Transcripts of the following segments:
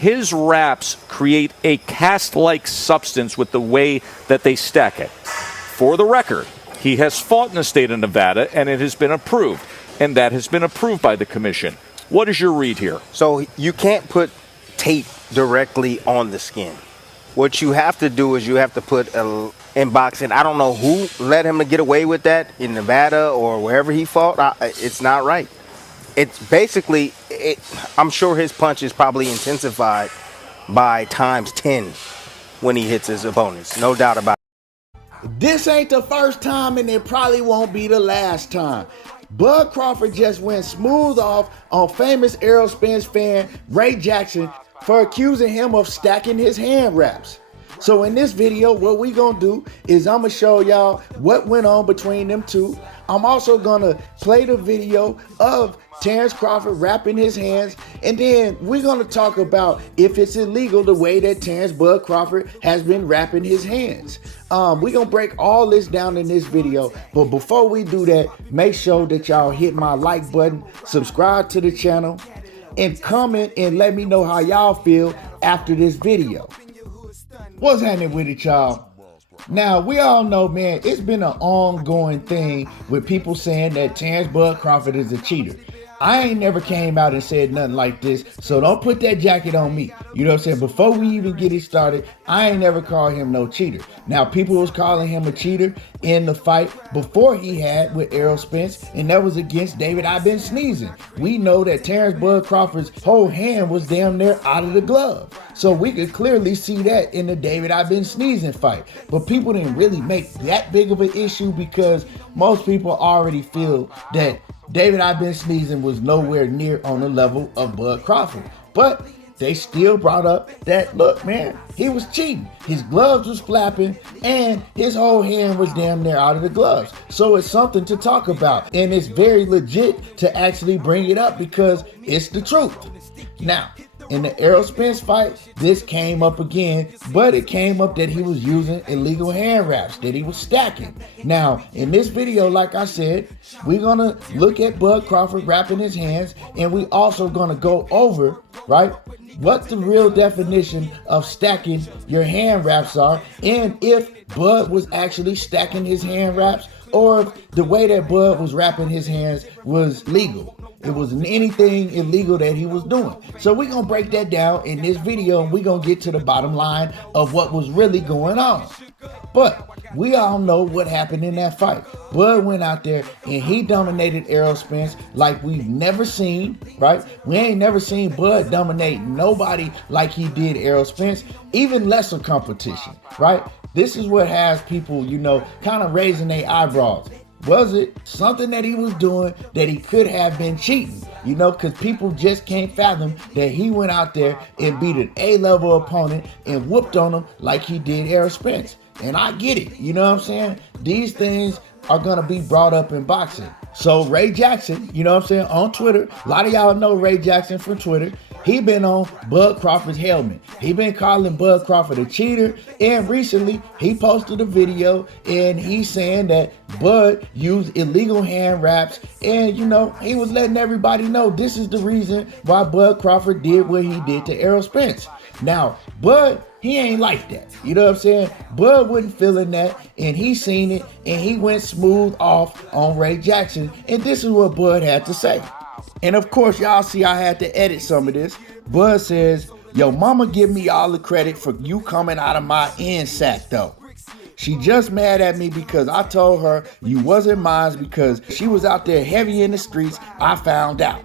his wraps create a cast-like substance with the way that they stack it. For the record, he has fought in the state of Nevada, and it has been approved, and that has been approved by the commission. What is your read here? So you can't put tape directly on the skin. What you have to do is you have to put in boxing. I don't know who let him to get away with that in Nevada or wherever he fought. It's not right. It's basically, I'm sure his punch is probably intensified by times 10 when he hits his opponents. No doubt about it. This ain't the first time, and it probably won't be the last time. Bud Crawford just went smooth off on famous Errol Spence fan Ray Jackson for accusing him of stacking his hand wraps. So in this video, what we gonna do is I'm gonna show y'all what went on between them two. I'm also gonna play the video of Terence Crawford wrapping his hands, and then we're gonna talk about if it's illegal the way that Terence Bud Crawford has been wrapping his hands. We're gonna break all this down in this video, but before we do that, make sure that y'all hit my like button, subscribe to the channel, and comment and let me know how y'all feel after this video. What's happening with it, y'all? Now, we all know, man, it's been an ongoing thing with people saying that Terence Bud Crawford is a cheater. I ain't never came out and said nothing like this, so don't put that jacket on me. You know what I'm saying? Before we even get it started, I ain't never called him no cheater. Now, people was calling him a cheater in the fight before he had with Errol Spence, and that was against David I've Been Sneezing. We know that Terence Bud Crawford's whole hand was damn near out of the glove. So we could clearly see that in the David I've Been Sneezing fight. But people didn't really make that big of an issue because most people already feel that David I've Been Sneezing was nowhere near on the level of Bud Crawford. But they still brought up that, look, man, he was cheating. His gloves was flapping and his whole hand was damn near out of the gloves. So it's something to talk about. And it's very legit to actually bring it up because it's the truth. Now, in the Errol Spence fight, this came up again, but it came up that he was using illegal hand wraps, that he was stacking. Now, in this video, like I said, we're gonna look at Bud Crawford wrapping his hands, and we also gonna go over, right, what the real definition of stacking your hand wraps are, and if Bud was actually stacking his hand wraps, or if the way that Bud was wrapping his hands was legal. It wasn't anything illegal that he was doing. So we're going to break that down in this video, and we're going to get to the bottom line of what was really going on. But we all know what happened in that fight. Bud went out there and he dominated Errol Spence like we've never seen, right? We ain't never seen Bud dominate nobody like he did Errol Spence, even lesser competition, right? This is what has people, you know, kind of raising their eyebrows. Was it something that he was doing that he could have been cheating? You know, because people just can't fathom that he went out there and beat an A-level opponent and whooped on him like he did Errol Spence. And I get it, you know what I'm saying? These things are going to be brought up in boxing. So Ray Jackson, you know what I'm saying, on Twitter, a lot of y'all know Ray Jackson from Twitter. He been on Bud Crawford's helmet. He been calling Bud Crawford a cheater. And recently, he posted a video and he's saying that Bud used illegal hand wraps. And, you know, he was letting everybody know this is the reason why Bud Crawford did what he did to Errol Spence. Now, Bud, he ain't like that. You know what I'm saying? Bud wasn't feeling that, and he seen it, and he went smooth off on Ray Jackson. And this is what Bud had to say. And of course, y'all see I had to edit some of this. Bud says, yo, mama give me all the credit for you coming out of my end sack, though. She just mad at me because I told her you wasn't mine because she was out there heavy in the streets. I found out.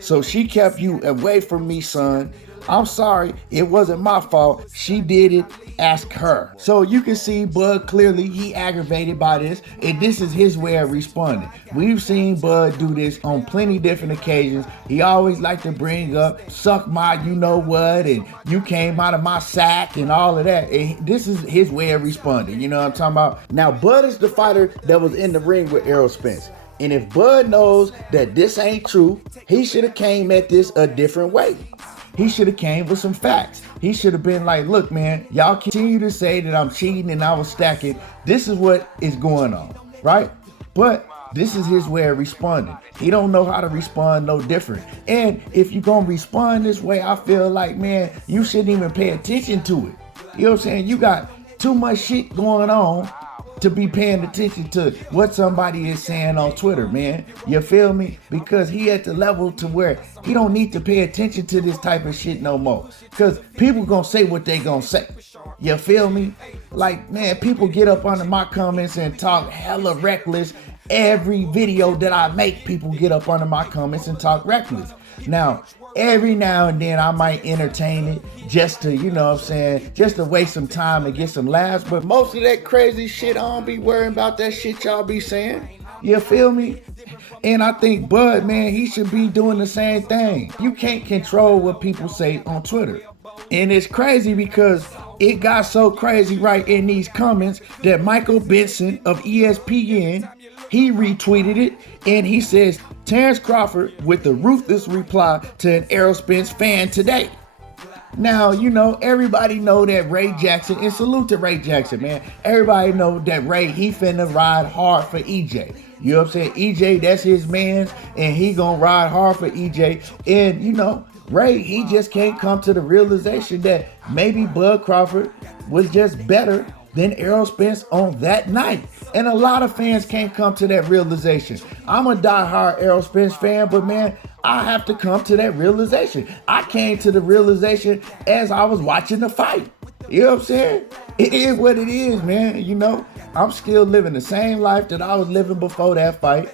So she kept you away from me, son. I'm sorry, it wasn't my fault. She did it, ask her. So you can see Bud clearly, he aggravated by this, and this is his way of responding. We've seen Bud do this on plenty different occasions. He always like to bring up, suck my you know what, and you came out of my sack, and all of that. And this is his way of responding, you know what I'm talking about? Now, Bud is the fighter that was in the ring with Errol Spence. And if Bud knows that this ain't true, he should have came at this a different way. He should have came with some facts. He should have been like, look, man, y'all continue to say that I'm cheating and I was stacking. This is what is going on, right? But This is his way of responding. He don't know how to respond no different. And if you're gonna respond this way, I feel like, man, you shouldn't even pay attention to it. You know what I'm saying? You got too much shit going on to be paying attention to what somebody is saying on Twitter, man. You feel me? Because he at the level to where he don't need to pay attention to this type of shit no more. Because people gonna say what they gonna say. You feel me? Like, man, people get up under my comments and talk hella reckless. Every video that I make, people get up under my comments and talk reckless. Now, every now and then I might entertain it just to, you know what I'm saying, just to waste some time and get some laughs. But most of that crazy shit, I don't be worrying about that shit y'all be saying. You feel me? And I think Bud, man, he should be doing the same thing. You can't control what people say on Twitter. And it's crazy because it got so crazy right in these comments that Michael Benson of ESPN, he retweeted it and he says, Terence Crawford with the ruthless reply to an Errol Spence fan today. Now, you know, everybody know that Ray Jackson, and salute to Ray Jackson, man. Everybody know that Ray, he finna ride hard for EJ. You know what I'm saying? EJ, that's his man, and he gonna ride hard for EJ. And, you know, Ray, he just can't come to the realization that maybe Bud Crawford was just better than Errol Spence on that night. And a lot of fans can't come to that realization. I'm a diehard Errol Spence fan, but man, I have to come to that realization. I came to the realization as I was watching the fight. You know what I'm saying? It is what it is, man. You know, I'm still living the same life that I was living before that fight.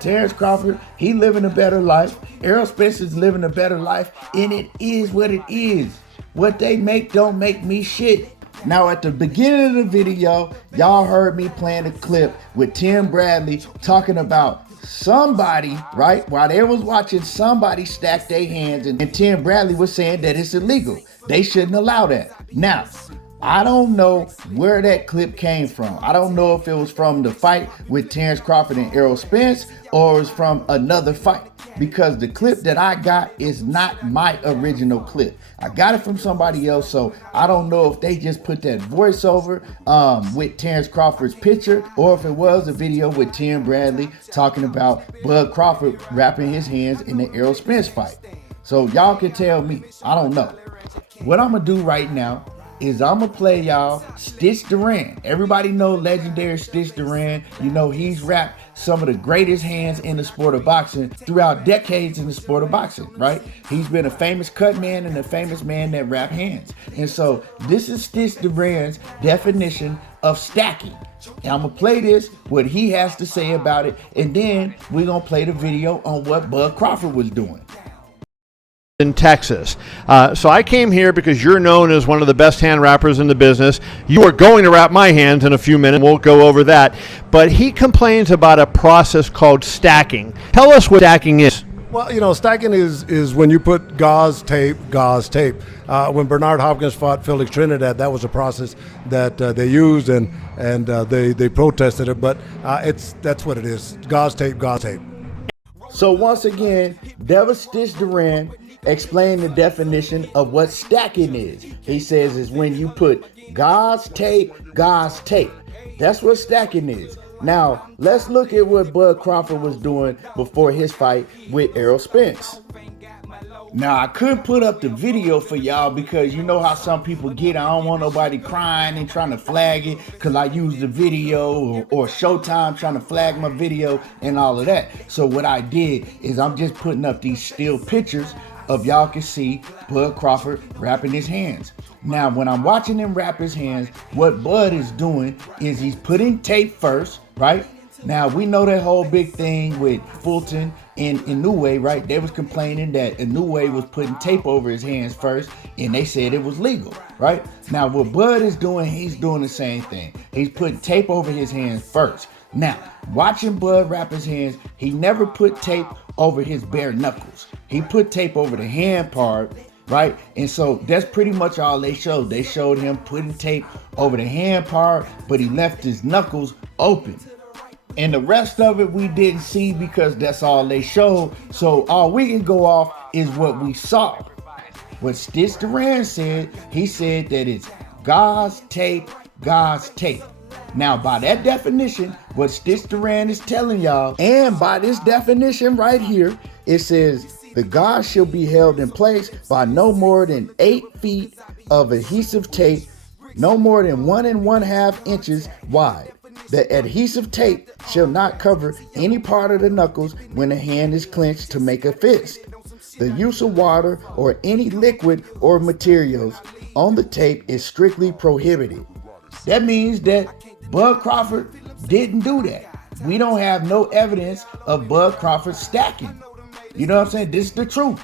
Terence Crawford, he living a better life. Errol Spence is living a better life. And it is what it is. What they make don't make me shit. Now, at the beginning of the video, y'all heard me playing a clip with Tim Bradley talking about somebody, right? While they was watching somebody stack their hands, and Tim Bradley was saying that it's illegal. They shouldn't allow that. Now, I don't know where that clip came from. I don't know if it was from the fight with Terence Crawford and Errol Spence or it was from another fight, because the clip that I got is not my original clip. I got it from somebody else, so I don't know if they just put that voiceover with Terence Crawford's picture or if it was a video with Tim Bradley talking about Bud Crawford wrapping his hands in the Errol Spence fight. So y'all can tell me. I don't know. What I'm gonna do right now is I'm gonna play y'all Stitch Duran. Everybody know legendary Stitch Duran. You know, he's rapped some of the greatest hands in the sport of boxing throughout decades in the sport of boxing, right? He's been a famous cut man and a famous man that rap hands. And so this is Stitch Duran's definition of stacking. And I'm gonna play this, what he has to say about it, and then we're gonna play the video on what Bud Crawford was doing. In Texas. So I came here because you're known as one of the best hand rappers in the business. You are going to wrap my hands in a few minutes. We'll go over that. But he complains about a process called stacking. Tell us what stacking is. Well, you know, stacking is when you put gauze tape. When Bernard Hopkins fought Felix Trinidad, that was a process that they used, and they protested it. But that's what it is. Gauze tape. So once again, that was Stitch Duran explain the definition of what stacking is. He says is when you put gauze tape. That's what stacking is. Now, let's look at what Bud Crawford was doing before his fight with Errol Spence. Now, I couldn't put up the video for y'all because you know how some people get. I don't want nobody crying and trying to flag it because I used the video or Showtime trying to flag my video and all of that. So what I did is I'm just putting up these still pictures of y'all can see Bud Crawford wrapping his hands. Now, when I'm watching him wrap his hands, what Bud is doing is he's putting tape first, right? Now, we know that whole big thing with Fulton and Inoue, right? They was complaining that Inoue was putting tape over his hands first, and they said it was legal, right? Now, what Bud is doing, he's doing the same thing. He's putting tape over his hands first. Now, watching Bud wrap his hands, he never put tape over his bare knuckles. He put tape over the hand part, right? And so that's pretty much all they showed. They showed him putting tape over the hand part, but he left his knuckles open. And the rest of it we didn't see because that's all they showed. So all we can go off is what we saw. What Stitch Duran said, he said that it's gauze tape. Now, by that definition, what Stitch Duran is telling y'all, and by this definition right here, it says the gauze shall be held in place by no more than 8 feet of adhesive tape, no more than 1 1/2 inches wide. The adhesive tape shall not cover any part of the knuckles when the hand is clenched to make a fist. The use of water or any liquid or materials on the tape is strictly prohibited. That means that Bud Crawford didn't do that. We don't have no evidence of Bud Crawford stacking. You know what I'm saying? This is the truth.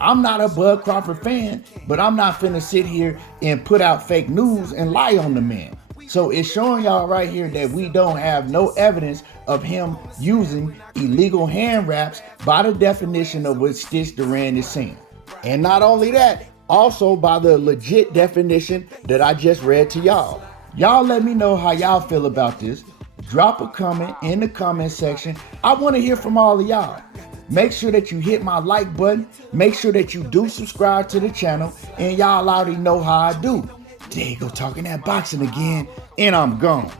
I'm not a Bud Crawford fan, but I'm not finna sit here and put out fake news and lie on the man. So it's showing y'all right here that we don't have no evidence of him using illegal hand wraps by the definition of what Stitch Duran is saying. And not only that, also by the legit definition that I just read to y'all. Y'all let me know how y'all feel about this. Drop a comment in the comment section. I want to hear from all of y'all. Make sure that you hit my like button. Make sure that you do subscribe to the channel. And y'all already know how I do. There you go, talking that boxing again, and I'm gone.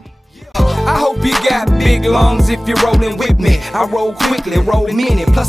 I hope you got big lungs if you're rolling with me. I roll quickly, roll many, plus